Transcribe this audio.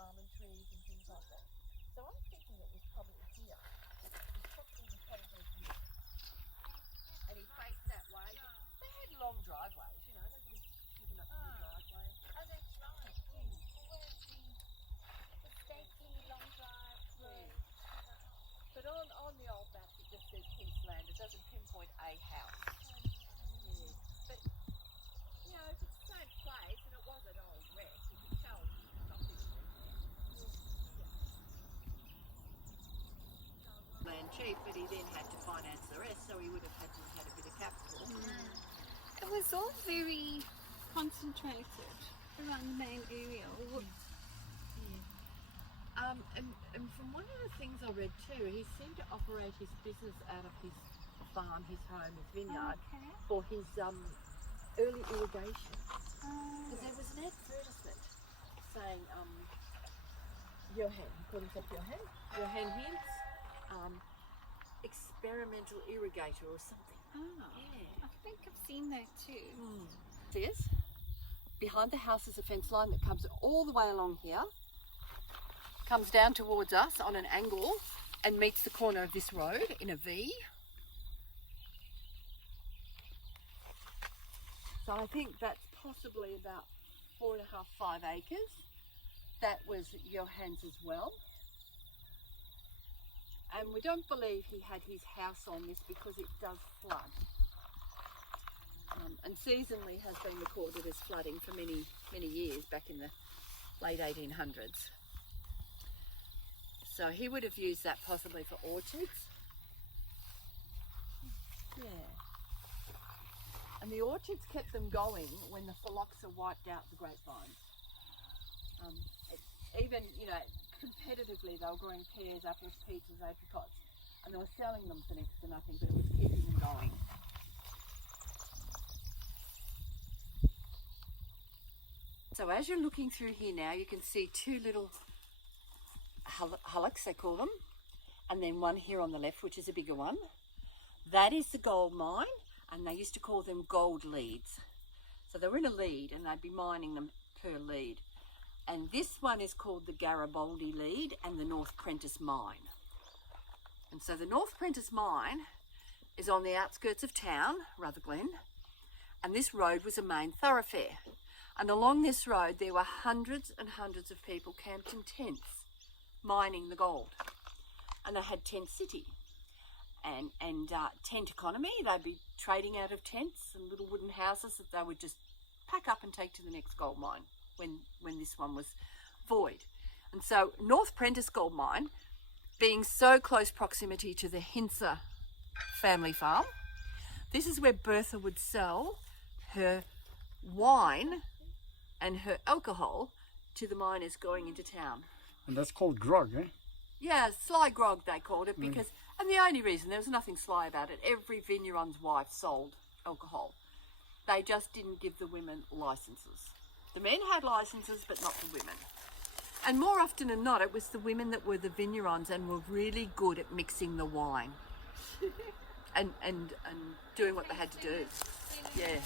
almond trees and things like that. So I'm thinking it was probably here. It was probably here. And he faced that way. They had long driveways, you know, they would have given up the driveway. Oh, that's right. Yes. The stately long drive road. But on the old map it just says Hintzland. It doesn't pinpoint a house. Yeah. But, you know, if it's the same place and it was an old wreck, you could tell something was there. Land cheap, but he then had to finance the rest, so he would have had to have had a bit of capital. It was all very concentrated around the main area. And from one of the things I read too, he seemed to operate his business out of his farm, his home, his vineyard, for his early irrigation. Because there was an advertisement saying Johann, he called himself Johann Hintze, experimental irrigator or something. Oh, yeah. I think I've seen that too. There's behind the house is a fence line that comes all the way along here, comes down towards us on an angle and meets the corner of this road in a V. So I think that's possibly about 4.5, 5 acres. That was Johann's as well. And we don't believe he had his house on this because it does flood. And seasonally has been recorded as flooding for many, many years back in the late 1800s. So he would have used that possibly for orchards. Yeah. And the orchards kept them going when the phylloxera wiped out the grapevines. Even, you know, competitively they were growing pears, apples, peaches, apricots, and they were selling them for next to nothing, but it was keeping them going. So as you're looking through here now, you can see two little hullocks, they call them, and then one here on the left, which is a bigger one. That is the gold mine, and they used to call them gold leads. So they were in a lead, and they'd be mining them per lead. And this one is called the Garibaldi lead and the North Prentice mine. And so the North Prentice mine is on the outskirts of town, Rutherglen, and this road was a main thoroughfare. And along this road there were hundreds and hundreds of people camped in tents, mining the gold. And they had tent city and tent economy. They'd be trading out of tents and little wooden houses that they would just pack up and take to the next gold mine when this one was void. And so North Prentice gold mine, being so close proximity to the Hintze family farm, this is where Bertha would sell her wine and her alcohol to the miners going into town. And that's called grog, eh? Yeah, sly grog they called it because, and the only reason, there was nothing sly about it, every vigneron's wife sold alcohol. They just didn't give the women licenses. The men had licenses, but not the women. And more often than not, it was the women that were the vignerons and were really good at mixing the wine and doing what they had to do. Yeah.